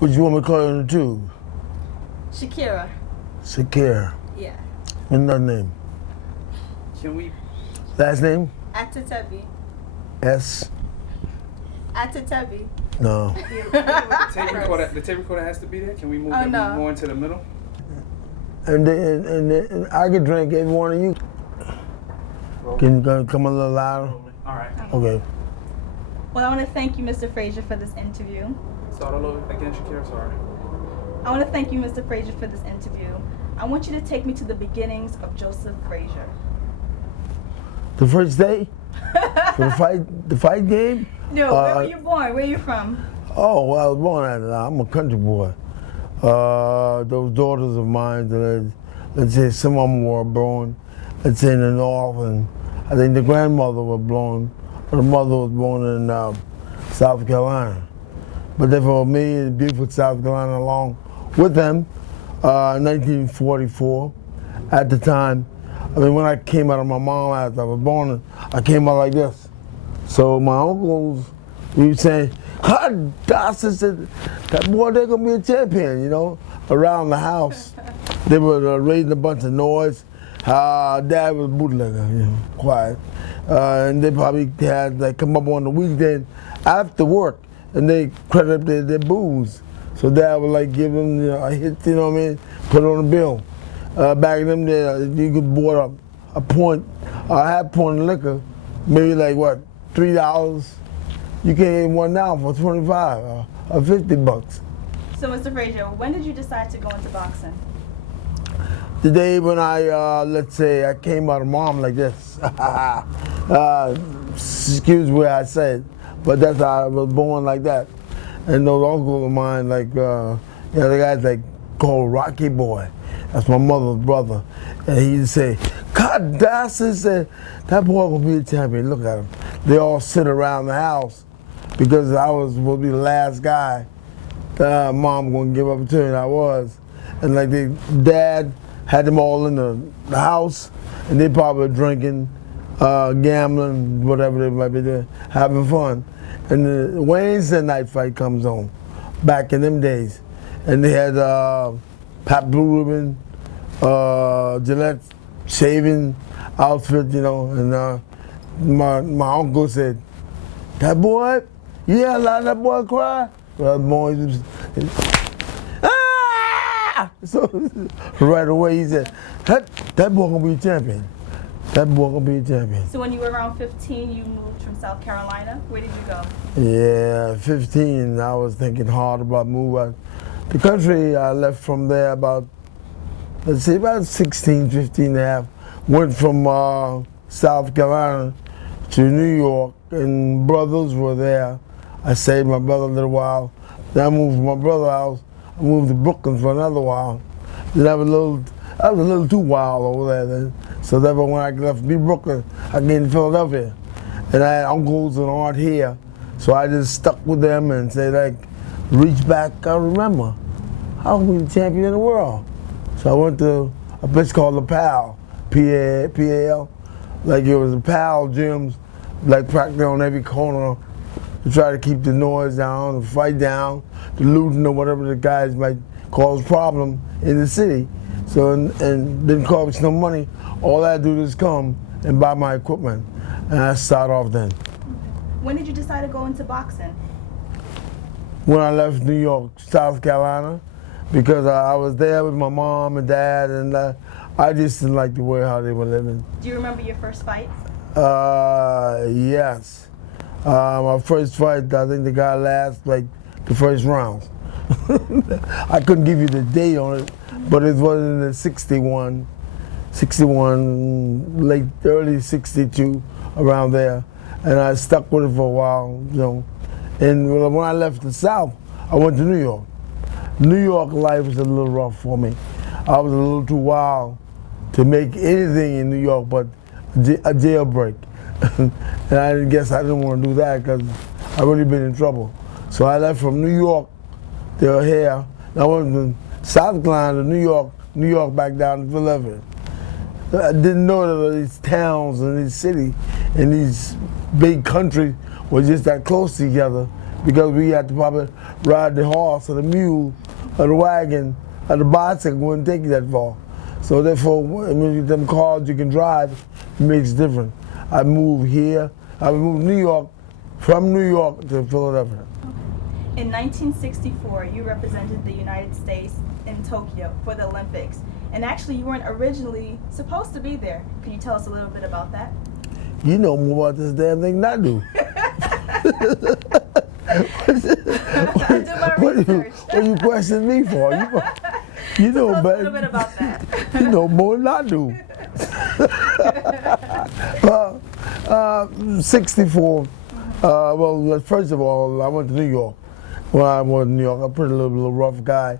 What you want me to call you on the tube? Shakira. Shakira. Yeah. Another name. Can we? Last name? Atatabi. S? Atatabi. No. The tape recorder has to be there. Can we move it more into the middle? And I could drink every one of you. Can you come a little louder? All right. Okay. Well, I want to thank you, Mr. Frazier, for this interview. Start all over again, Shakira. Sorry. I want to thank you, Mr. Frazier, for this interview. I want you to take me to the beginnings of Joseph Frazier. The first day? For the fight game? No, where were you born? Where are you from? Oh, well, I was born at I'm a country boy. Those daughters of mine, let's say some of them were born, let's say in the north, and I think the grandmother was born, or the mother was born in South Carolina. But they brought me in beautiful South Carolina along with them in 1944. At the time, I mean, when I came out of my mom after I was born, I came out like this. So my uncles, we would say, Dawson said, that boy, they're gonna be a champion, you know, around the house. They were raising a bunch of noise. Dad was a bootlegger, you know, quiet. And they probably had, like, come up on the weekend after work, and they credit up their booze. So Dad would, like, give them, you know, a hit, you know what I mean, put it on the bill. Back in them days, you could board a half point of liquor, maybe like, what, $3? You can get one now for 25 or 50 bucks. So, Mr. Frazier, when did you decide to go into boxing? The day when I, let's say, I came out of mom like this. Excuse what I said, but that's how I was born like that. And those uncles of mine, like, the guys like called Rocky Boy. That's my mother's brother. And he'd say, God, Dawson said, that boy gonna be a champion. Look at him. They all sit around the house because I was supposed to be the last guy. Mom gonna give up to me, and I was. And like Dad had them all in the house, and they probably were drinking, gambling, whatever they might be doing, having fun. And the Wednesday night fight comes on, back in them days. And they had Pat Blue Ribbon, Gillette shaving outfit, you know, and my uncle said, that boy, yeah, let that boy cry. Well, boys, so right away he said, that boy gonna be a champion. That boy gonna be a champion. So when you were around 15, you moved from South Carolina. Where did you go? Yeah, 15, I was thinking hard about moving. The country, I left from there about, let's say about 16, 15 and a half. Went from South Carolina to New York, and brothers were there. I stayed with my brother a little while. Then I moved from my brother's house. I moved to Brooklyn for another while. Then I was a little too wild over there then. So therefore when I left Brooklyn, I came to Philadelphia. And I had uncles and aunt here. So I just stuck with them and said, like, reach back, I remember. How can we be the champion in the world? So I went to a place called the PAL, P-A-L. Like it was the PAL gyms, like practically on every corner to try to keep the noise down, the fight down, the looting or whatever the guys might cause problem in the city. So, and didn't cost no money. All I had to do is come and buy my equipment. And I started off then. When did you decide to go into boxing? When I left New York, South Carolina, because I was there with my mom and dad, and I just didn't like the way how they were living. Do you remember your first fight? Yes. My first fight, I think the guy lasted like the first round. I couldn't give you the date on it, but it was in the 61, early 62, around there. And I stuck with it for a while, you know. And when I left the South, I went to New York. New York life was a little rough for me. I was a little too wild to make anything in New York but a jailbreak. And I didn't want to do that because I really been in trouble. So I left from New York to here. I went from South Carolina to New York back down to Philadelphia. I didn't know that these towns and these cities and these big countries were just that close together because we had to probably ride the horse or the mule or the wagon or the bicycle. Wouldn't take you that far. So therefore, when you get them cars you can drive, it makes a difference. I moved here. I moved New York, from New York to Philadelphia. In 1964, you represented the United States in Tokyo for the Olympics. And actually, you weren't originally supposed to be there. Can you tell us a little bit about that? You know more about this damn thing than I do. What you question me for? You know tell us better. A little bit about that. You know more than I do. 64. Well, first of all, I went to New York. When I was in New York, I'm a pretty little rough guy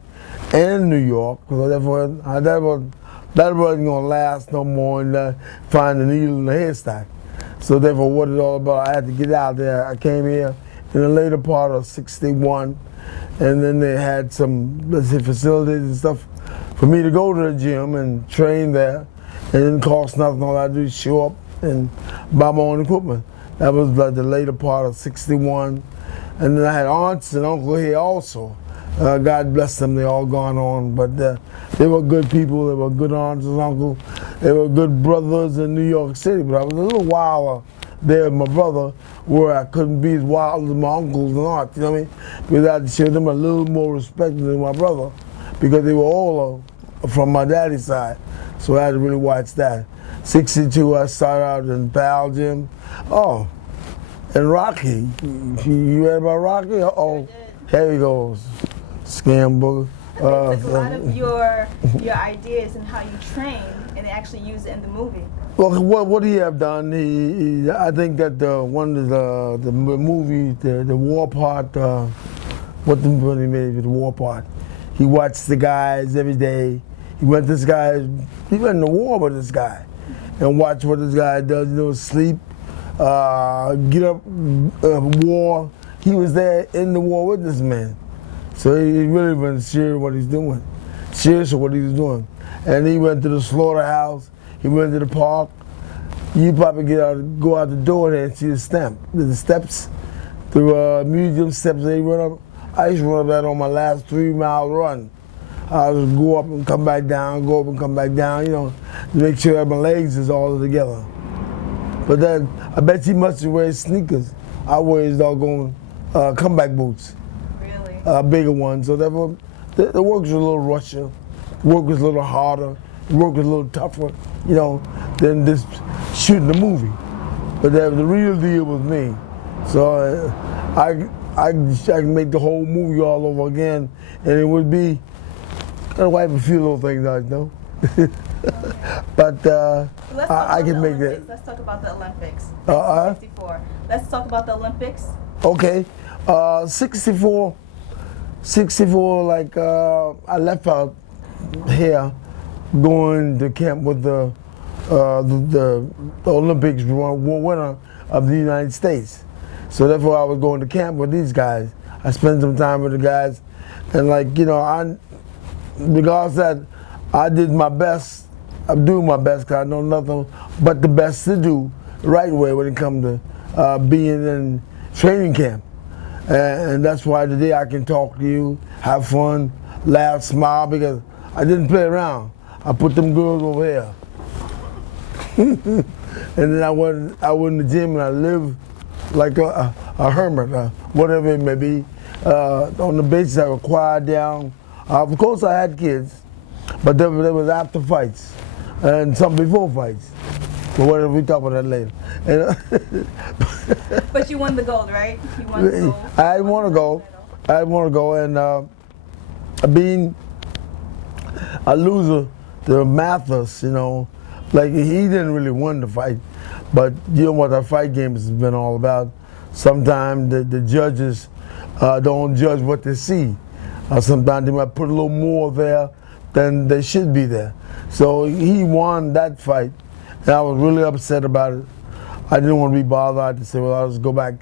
in New York, because that wasn't going to last no more and find the needle in the haystack. So therefore, what it's all about, I had to get out there. I came here in the later part of 61, and then they had some, let's say, facilities and stuff for me to go to the gym and train there. It didn't cost nothing. All I had to do is show up and buy my own equipment. That was like the later part of 61. And then I had aunts and uncle here also. God bless them, they all gone on. But they were good people, they were good aunts and uncles. They were good brothers in New York City. But I was a little wilder there with my brother, where I couldn't be as wild as my uncles and aunts, you know what I mean? Because I had to show them a little more respect than my brother, because they were all from my daddy's side. So I had to really watch that. 62, I started out in Belgium. Oh, and Rocky. You read about Rocky? Oh, here he goes. Scam booger. They took a lot of your ideas and how you train, and they actually use it in the movie. Well, what he have done? I think that the movie, the war part. What he made the war part? He watched the guys every day. He went to this guy. He went in the war with this guy, and watched what this guy does. You know, sleep, get up, war. He was there in the war with this man. So he really wasn't serious what he's doing, serious of what he was doing. And he went to the slaughterhouse, he went to the park. You probably go out the door there and see the steps, the museum steps they run up. I used to run up that on my last 3-mile run. I would just go up and come back down, go up and come back down, you know, to make sure that my legs is all together. But then, I bet he must have wear sneakers. I wear his doggone comeback boots. Bigger ones, so therefore the work was a little rusher, the work was a little harder, the work was a little tougher, you know, than just shooting the movie. But the real deal was me. So I can make the whole movie all over again, and it would be kind of wipe a few little things out, you know. But I can make that. Let's talk about the Olympics. 64. Let's talk about the Olympics. Okay, 64. 64, like I left out here, going to camp with the Olympics winner of the United States. So therefore, I was going to camp with these guys. I spent some time with the guys, and like you know, regardless that I did my best. I'm doing my best because I know nothing but the best to do the right way when it comes to being in training camp. And that's why today I can talk to you, have fun, laugh, smile, because I didn't play around. I put them girls over here. And then I went in the gym and I lived like a hermit, whatever it may be. On the basis I was quiet down. Of course I had kids, but there was after fights and some before fights. But whatever, we talk about that later. But you won the gold, right? You won the gold. I want to go, and being a loser to Mathis, you know, like he didn't really win the fight, but you know what our fight games has been all about. Sometimes the judges don't judge what they see. Sometimes they might put a little more there than they should be there. So he won that fight. And I was really upset about it. I didn't want to be bothered. I had to say, well, I'll just go back,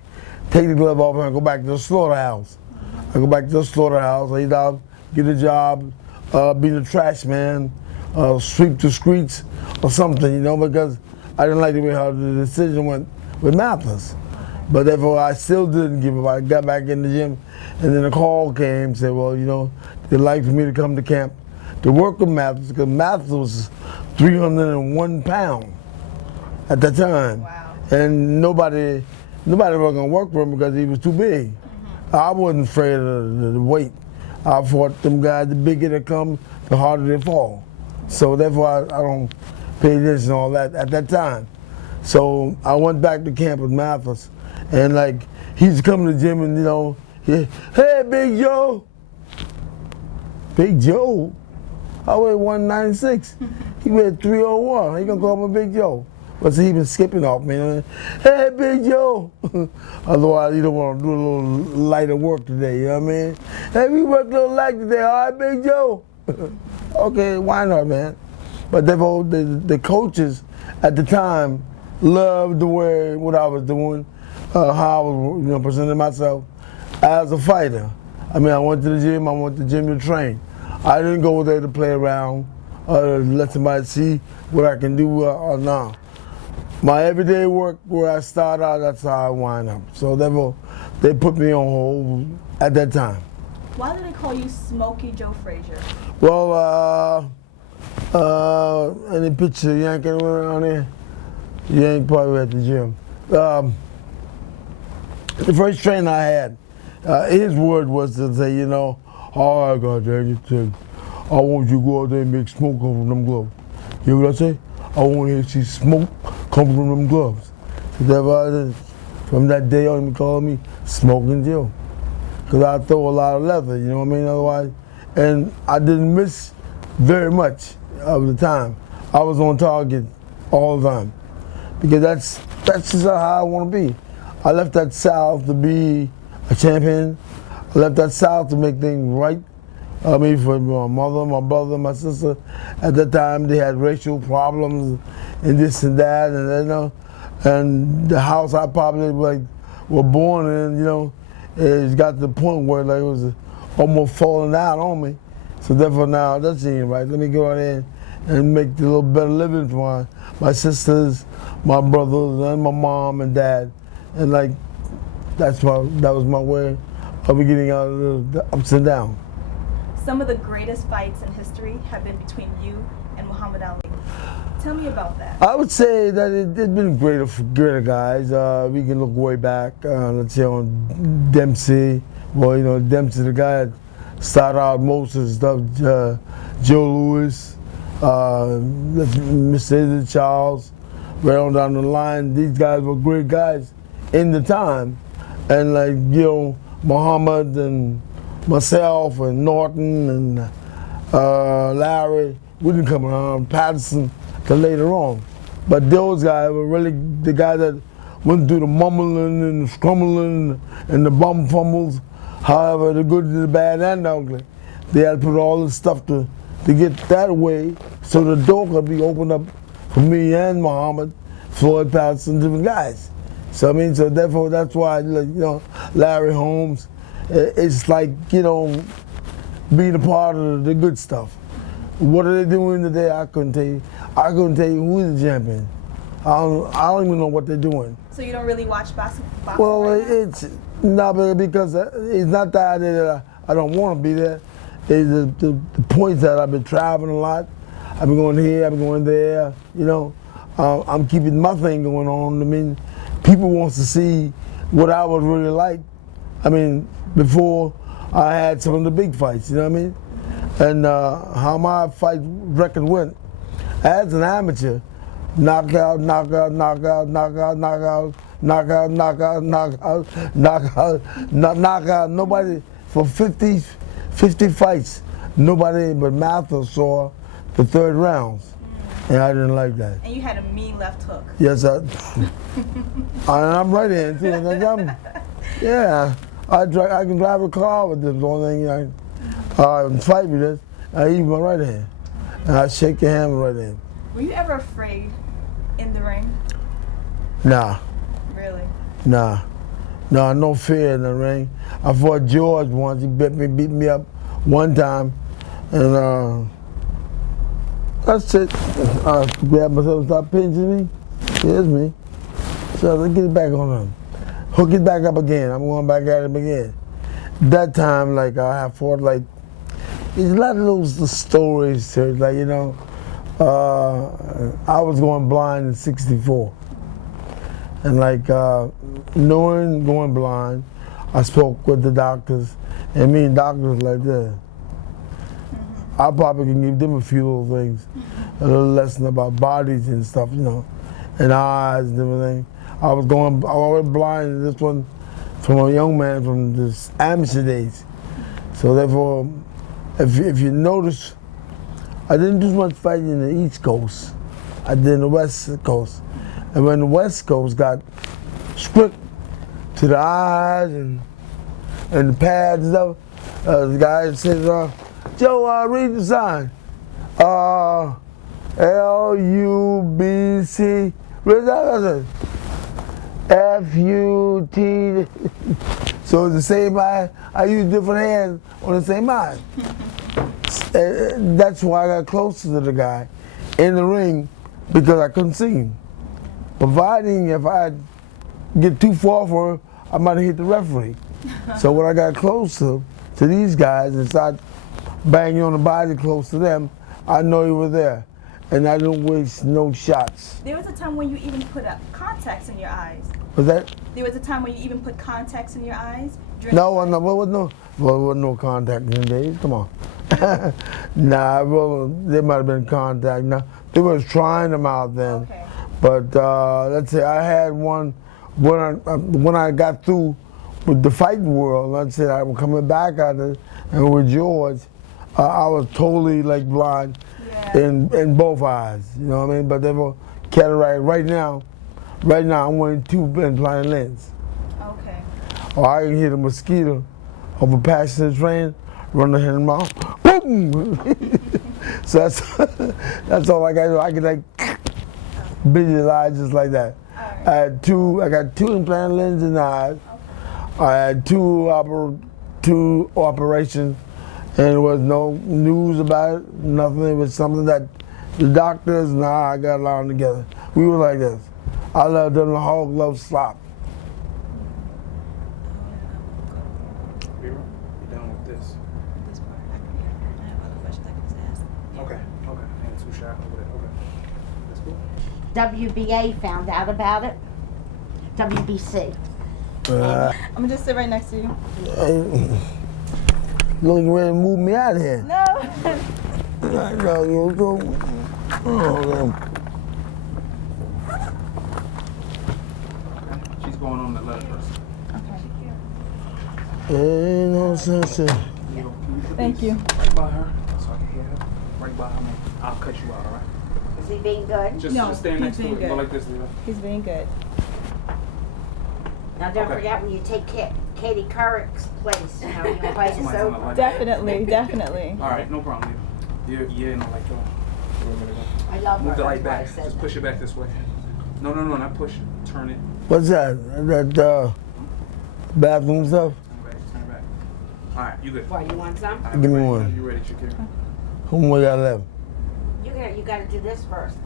take the glove off, and go back to the slaughterhouse. I go back to the slaughterhouse, lay down, get a job, be the trash man, sweep the streets or something, you know, because I didn't like the way how the decision went with Mathis. But therefore, I still didn't give up. I got back in the gym, and then a call came, said, well, you know, they'd like for me to come to camp to work with Mathis, because Mathis was 301 pounds at that time. Wow. And nobody was gonna work for him because he was too big. I wasn't afraid of the weight. I fought them guys, the bigger they come, the harder they fall. So therefore, I don't pay attention to all that at that time. So I went back to camp with Mathis, and like, he's coming to the gym and, you know, hey, Big Joe. Big Joe? I weigh 196. He weighed 301. He gonna call me Big Joe? But see, he been skipping off me. Hey, Big Joe. Otherwise, you don't want to do a little lighter work today, you know what I mean? Hey, we work a little light today, all right, Big Joe? Okay, why not, man? But the coaches at the time loved the way what I was doing, how I was, you know, presenting myself as a fighter. I mean, I went to the gym. I went to the gym to train. I didn't go there to play around or let somebody see what I can do or not. My everyday work, where I start out, that's how I wind up. So therefore, they put me on hold at that time. Why do they call you Smokey Joe Frazier? Well, any picture yanking around here? You ain't probably at the gym. The first trainer I had, his word was to say, you know, all right, God dang it, I want you to go out there and make smoke come from them gloves. You know what I say? I want to see smoke come from them gloves. So therefore, from that day on, he called me Smoking Joe. Because I throw a lot of leather, you know what I mean? Otherwise, and I didn't miss very much of the time. I was on target all the time. Because that's just how I want to be. I left that South to be a champion. I left that South to make things right. I mean, for my mother, my brother, my sister, at that time they had racial problems and this and that, and you know, and the house I probably were born in, you know, it's got to the point where like it was almost falling out on me. So therefore now that's ain't right. Let me go out there and make a little better living for my sisters, my brothers, and my mom and dad, and like that was my way of getting out of the ups and downs. Some of the greatest fights in history have been between you and Muhammed Ali. Tell me about that. I would say that it's been greater guys. We can look way back, let's say on Dempsey. Well, you know, Dempsey, the guy that started out most of the stuff, Joe Louis, Mr. Charles, right on down the line. These guys were great guys in the time. And like, you know, Muhammad and myself and Norton and Larry, we didn't come around, Patterson, till later on. But those guys were really the guys that went through the mumbling and the scrumbling and the bum fumbles, however, the good, the bad, and the ugly. They had to put all this stuff to get that way so the door could be opened up for me and Muhammad, Floyd Patterson, different guys. So I mean, so therefore that's why, you know, Larry Holmes, it's like, you know, being a part of the good stuff. What are they doing today? I couldn't tell you. I couldn't tell you who's the champion. I don't even know what they're doing. So you don't really watch boxing? Well, right it's not because it's not that that I don't want to be there. It's the points that I've been traveling a lot. I've been going here, I've been going there. You know, I'm keeping my thing going on. I mean, people wants to see what I was really like. I mean, before I had some of the big fights, you know what I mean? And how my fight record went. As an amateur, knockout, knockout, knockout, knockout, knockout, knockout, knockout, knockout, knockout, knockout. Nobody, for 50 fights, nobody but Mathis saw the third rounds. And I didn't like that. And you had a mean left hook. Yes, I'm right-handed too. Yeah, I can drive a car with this. The only thing I fight with this, I use my right hand. And I shake your hand with my right hand. Were you ever afraid in the ring? Nah. Really? Nah. No fear in the ring. I fought George once. He beat me up one time. And that's it. I grabbed myself and started pinching me. Here's me. So let's get it back on him. hook it back up again. I'm going back at him again. That time, like, I have fought, like, there's a lot of those stories to it, like, you know, I was going blind in '64. And like, knowing going blind, I spoke with the doctors, and me and doctors like this. I probably can give them a few little things, a little lesson about bodies and stuff, you know, and eyes and everything. I was blind in this one from a young man from the amateur days. So therefore, if you notice, I didn't do much fighting in the East Coast. I did in the West Coast. And when the West Coast got strict to the eyes and the pads and stuff, the guy said, Joe, read the sign. LUBC, read that? FUT. So it's the same eye. I use different hands on the same eye. That's why I got closer to the guy in the ring, because I couldn't see him. Providing if I get too far for him, I might have hit the referee. So when I got closer to these guys and started banging on the body close to them, I know he was there. And I didn't waste no shots. There was a time when you even put up contacts in your eyes. Was that? There was a time when you even put contacts in your eyes? No, there was no contact in the days. Come on. Nah, well, there might have been contact. Now, they was trying them out then. Okay. But let's say I had one when I got through with the fighting world. Let's say I was coming back out of it, and with George, I was totally like blind in both eyes. You know what I mean? But they were cataract. Right now, I'm wearing 2 implanted lenses. Okay. Or I can hit a mosquito of a passenger train, run ahead of my mouth, boom! So that's all I got to do. I can like visualize just like that. Right. I got 2 implanted lenses in the eyes. Okay. I had 2 operations, and there was no news about it, nothing. It was something that the doctors and I got along together. We were like this. I love them, the hog loves slop. You're done with this. This part, I have other questions I can just ask. Okay. And 2 shot over there. Okay. That's cool. WBA found out about it. WBC. I'm gonna just sit right next to you. Looking ready to move me out of here. No. No, you go. Oh, She's going on the letter first. Okay. ain't no sense in. Thank you. Right by her, so I can hear her. Right by her. I'll cut you out, all right? Is he being good? Just stand next to it. Go like this, Lila. He's being good. Now don't Okay. forget when you take Katie Couric's place, you know, you invite us Somebody's on the over. line. Definitely. All right, no problem, Lila. Yeah, no, like I love her. move the light that's why I back. said Just that. push it back this way. No, not push it. Turn it. What's that? That bathroom stuff? Turn it back. All right, you good. Why, you want some? All right, Give me ready. one. You ready, Shakira? Whom we got left? You gotta do this first.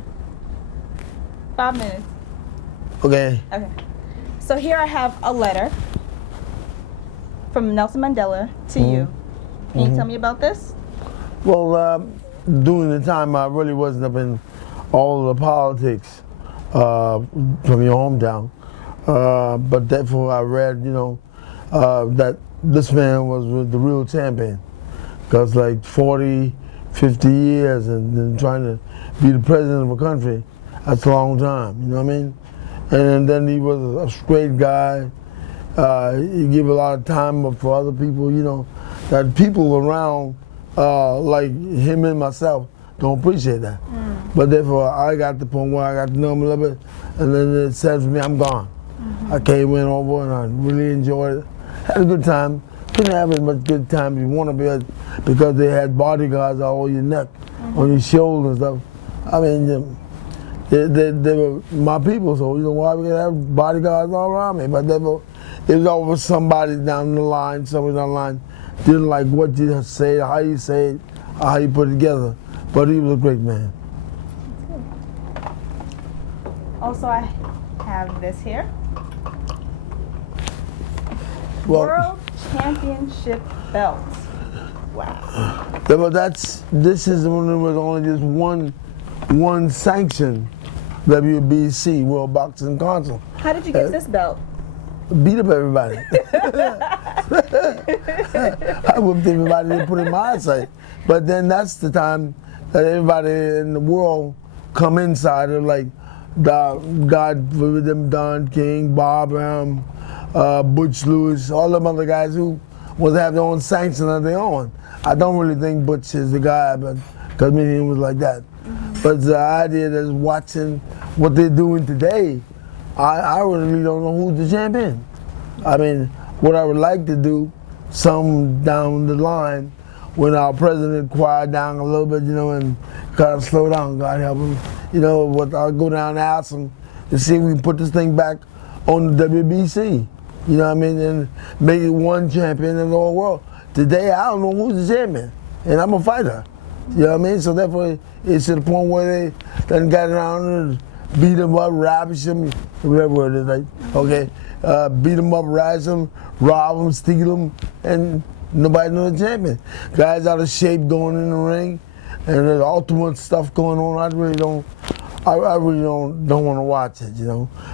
5 minutes. Okay. Okay. So here I have a letter from Nelson Mandela to you. Can you tell me about this? Well, during the time I really wasn't up in all of the politics from your hometown, but therefore I read, you know, that this man was the real champion, because like 40, 50 years and then trying to be the president of a country, that's a long time, you know what I mean? And then he was a straight guy. He gave a lot of time up for other people, you know, that people around like him and myself don't appreciate that. But therefore, I got to the point where I got to know him a little bit, and then it said to me, I'm gone. I came in over and I really enjoyed it. Had a good time. Couldn't have as much good time as you want to be, because they had bodyguards all over your neck, on your shoulders and stuff. I mean, they were my people, so you know why we have bodyguards all around me. But it was always somebody down the line, somebody down the line didn't like what you say, how you say it, or how you put it together. But he was a great man. Also, I have this here. World Championship belt. Wow. Yeah, but this is when there was only just one sanction, WBC, World Boxing Council. How did you get this belt? Beat up everybody. I whipped everybody and put in my eyesight. But then that's the time that everybody in the world come inside of, like God for them, Don King, Bob Arum, Butch Lewis, all them other guys who was have their own sanction of their own. I don't really think Butch is the guy, but because he was like that. But the idea that's watching what they're doing today, I really don't know who's the champion. I mean, what I would like to do, some down the line, when our president quiet down a little bit, and kind of slow down, God help him, I'll go down and ask him to see if we can put this thing back on the WBC, and make it one champion in the whole world. Today, I don't know who's the champion, and I'm a fighter, So therefore, it's to the point where they done got around and beat him up, ravish him, whatever it is, beat him up, ravage him, rob him, steal him, and nobody knows the champion. Guys out of shape going in the ring, and there's ultimate stuff going on. I really don't want to watch it,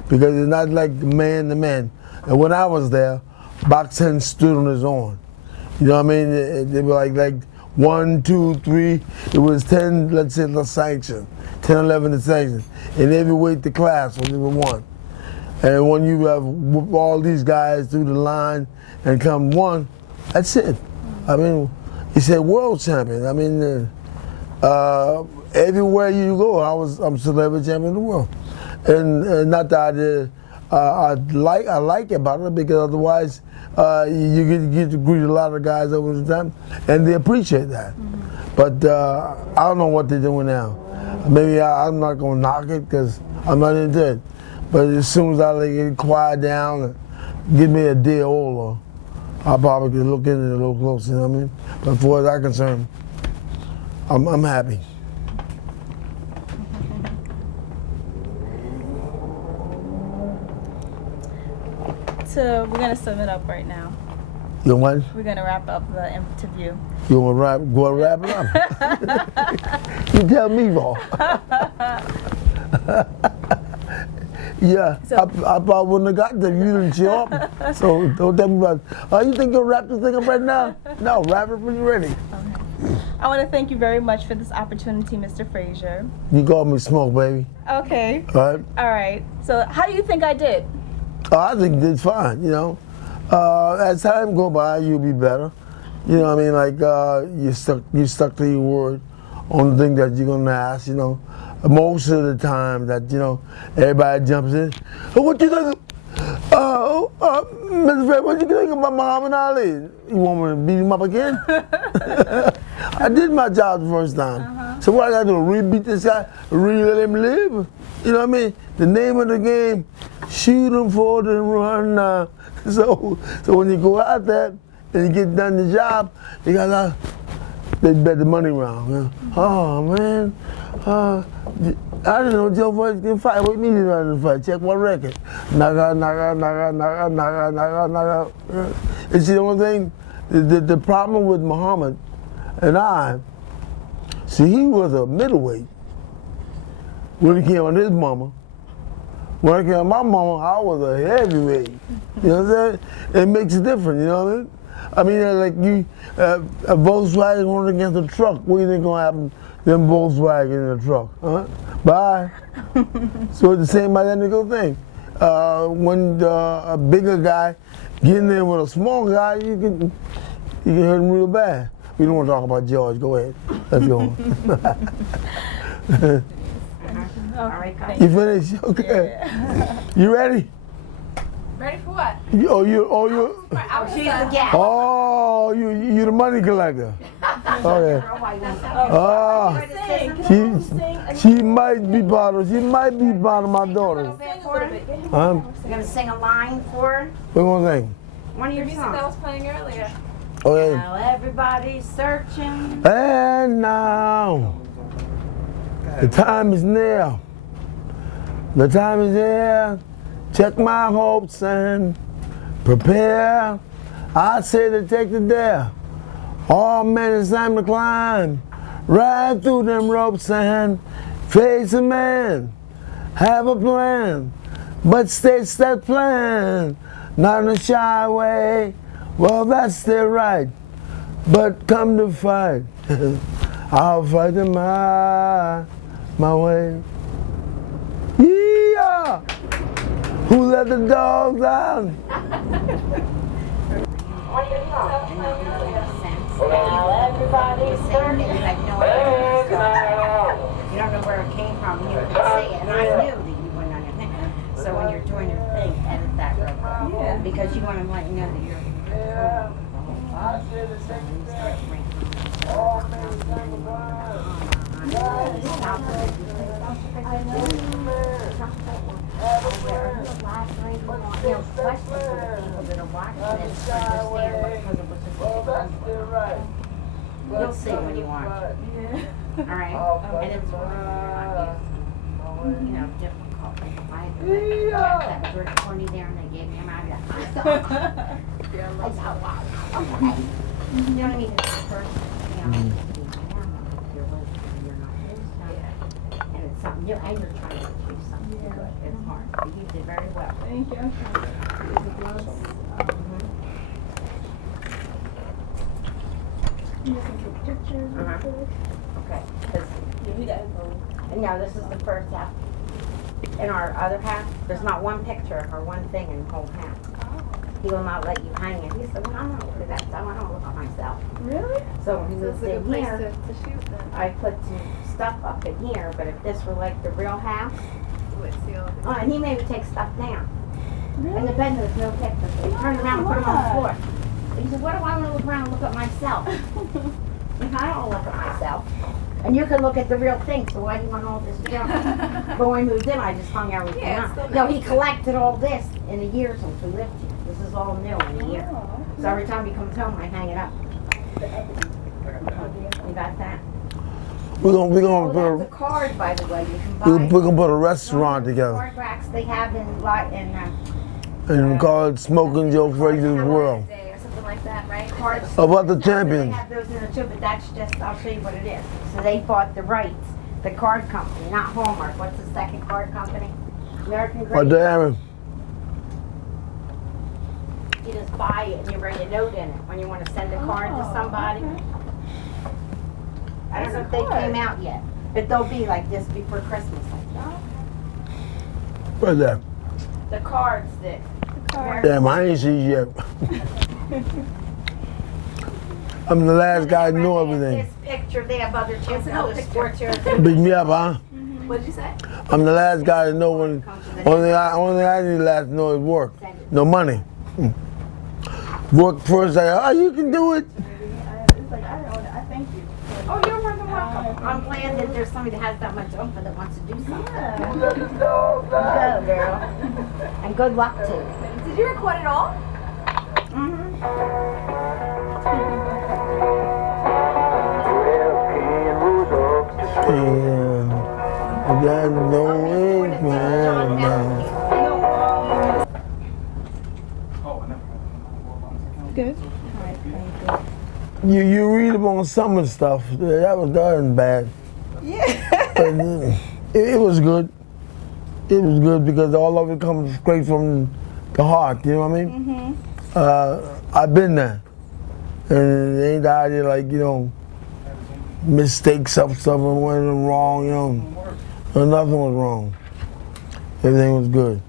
because it's not like man to man. And when I was there, boxing stood on its own. They were like 1, 2, 3. It was 10, let's say, the sanction. 10, 11 the sanction. In every weight the class was even one. And when you have all these guys through the line and come one, that's it. He said world champion. Everywhere you go, I'm celebrity champion of the world. And not that I like about it, because otherwise you get to greet a lot of guys over the time, and they appreciate that. But I don't know what they're doing now. Maybe I'm not going to knock it because I'm not into it. But as soon as I get quiet down and give me a day older, I'll probably look into it a little closer, But as far as I'm concerned, I'm happy. So we're going to sum it up right now. You want what? We're going to wrap up the interview. You want to wrap it up? You tell me, Paul. Yeah, so, I probably wouldn't have got there if you didn't show up. So don't tell me about it. Oh, you think you'll wrap this thing up right now? No, wrap it when you're ready. Okay. I want to thank you very much for this opportunity, Mr. Frazier. You call me Smoke, baby. Okay. All right. All right. So how do you think I did? I think you did fine, As time go by, you'll be better. You stuck to your word on the thing that you're going to ask, Most of the time that, everybody jumps in. Oh, what you think? Mr. Fred, what you think about Muhammed Ali? You want me to beat him up again? I did my job the first time. So what I got to do, re-beat this guy, re-let him live? The name of the game, shoot him forward and run now. So when you go out there and you get done the job, you got they bet the money around. Oh man, I didn't know Joe Frazier can fight. What do you mean he doesn't fight? Check my record. Knock out. It's the only thing. The problem with Muhammad and see, he was a middleweight when he came on his mama. When I came on my mama, I was a heavyweight. You know what I'm saying? It makes it different, you know what I mean? Like a Volkswagen running against a truck. What do you think gonna happen? Them Volkswagen in the truck, huh? Bye. So it's the same identical thing. When a bigger guy get in there with a small guy, you can hurt him real bad. We don't want to talk about George. Go ahead. Let's go. Okay. You finished? Okay. Yeah. You ready? Ready for what? You She's the guest. Oh, you the money collector. Okay. She might be part of my daughter. You're gonna sing a line for her? What gonna sing? One of your Music that songs. was playing earlier. Okay. Now everybody's searching. And now the time is near. The time is here. Check my hopes and prepare I say to take the dare. All men, it's time to climb. Ride through them ropes and face a man. Have a plan, but states that plan. Not in a shy way. Well, that's their right. But come to fight, I'll fight them my way. Yeah! Who let the dogs out? Now everybody's saying it, you have no idea. You don't know where it came from, you can say it. And I knew that you wouldn't on your thing. So when you're doing your thing, edit that real quick. Yeah. Because you want to let you know that you're You'll see when you watch it. All right? And it's difficult. Like, I had that word 20 there and they gave me a mouth. I thought, wow. Okay. You know what I mean? It's the first, you're not and it's something new, and you're trying to do something good. It's hard. But you did very well. Thank you. You can take pictures. Okay. And now this is the first half. In our other half, there's not one picture or one thing in the whole half. He will not let you hang it. He said, well, I'm not looking at that. I want to look at myself. Really? So when he moved in here, to shoot then. I put some stuff up in here, but if this were like the real house, and he maybe take stuff down. Really? In the bed, there's no pictures. So he turned around and put them on the floor. He said, what do I want to look around and look at myself? I don't look at myself. And you can look at the real thing, so why do you want all this junk? But when we moved in, I just hung everything up. No, he collected all this in the year since we lived here. This is all new in a year. So every time he comes home, I hang it up. You got that? We're gonna Oh, that's a card, by the way. You can buy. we're gonna put a restaurant together Card racks they have and we call it Smokey Joe Frazier's World. Day or something like that, right? cards. About the They champions. have those in there too, but that's just, I'll show you what it is. So they bought the rights, the card company, not Hallmark. What's the second card company? American Oh, Great. damn. You just buy it and you write a note in it when you want to send a card to somebody. Okay. I don't know if they came out yet, but they'll be like this before Christmas. Right there. The cards that. Damn, I ain't seen you yet. I'm the last guy to know everything. This picture, they have other chicks and other sports here. Beat me up, huh? What did you say? I'm the last guy to know when. Only thing I need last to know is work. No money. Work first. You can do it. It's like, I thank you. Oh, you're more than welcome. I'm glad that there's somebody that has that much oomph that wants to do something. Yeah. Go, girl. And good luck to you. Did you record it all? Yeah. I got no ink, man. Good. You read about some of the stuff. That wasn't bad. Yeah. But, it was good. It was good because all of it comes straight from the heart. You know what I mean? I've been there, and it ain't the idea like mistakes of stuff and went wrong. No, nothing was wrong. Everything was good.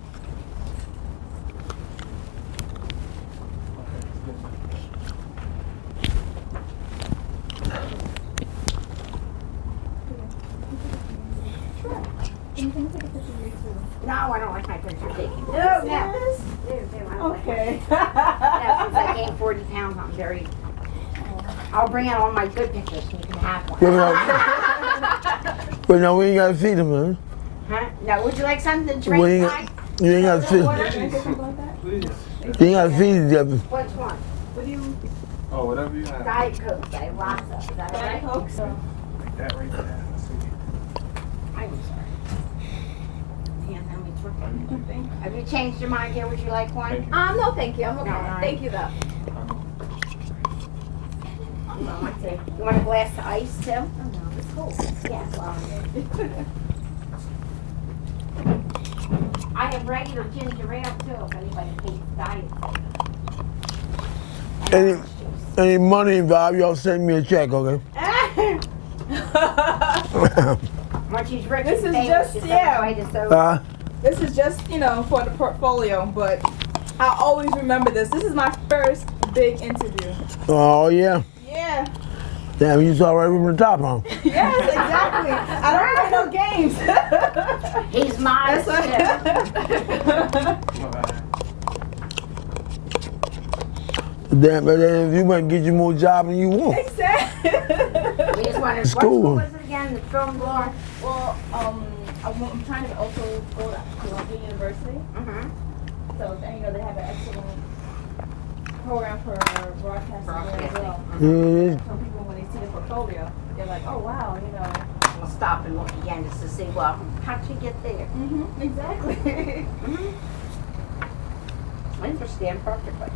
No, I don't like my picture taken. No, I don't Okay. Since I gained 40 pounds, I'm very. I'll bring out all my good pictures and you can have one. But no, we ain't gotta feed him, Huh? Now, would you like something to We drink, ain't- Mike? You ain't gotta feed. Please. You ain't gotta feed each other. Which one? What do you? Oh, whatever you have. Diet Coke. I have lots of. Is that all right? Diet Coke? Like that right there. Let's see. I'm sorry. Can't tell me it's working. Have you changed your mind here? Would you like one? Thank you. No, thank you. I'm okay. No, all right. Thank you, though. You want a glass of ice too? Oh no, it's cool. Yeah, well. I have regular ginger ale too, if anybody takes diet. Any, any money involved, y'all send me a check, okay? Once she's rich This and is famous, just- she's yeah. gonna invite us over. This is just, for the portfolio, but I always remember this. This is my first big interview. Oh, yeah. Yeah. Damn, you saw right from the top, huh? Yes, exactly. I don't play no games. He's modest That's too. Damn, but then if you might get you more job than you want. Exactly. We just wanted, It's what cool. school was it again? The film blower? Well, I'm trying to also go to Columbia University. Mm-hmm. So, they have an excellent program for broadcasting there as well. Yeah, Some people, when they see the portfolio, they're like, oh, wow, We'll stop and look again just to see, well, how'd you get there? Exactly. I understand perfectly.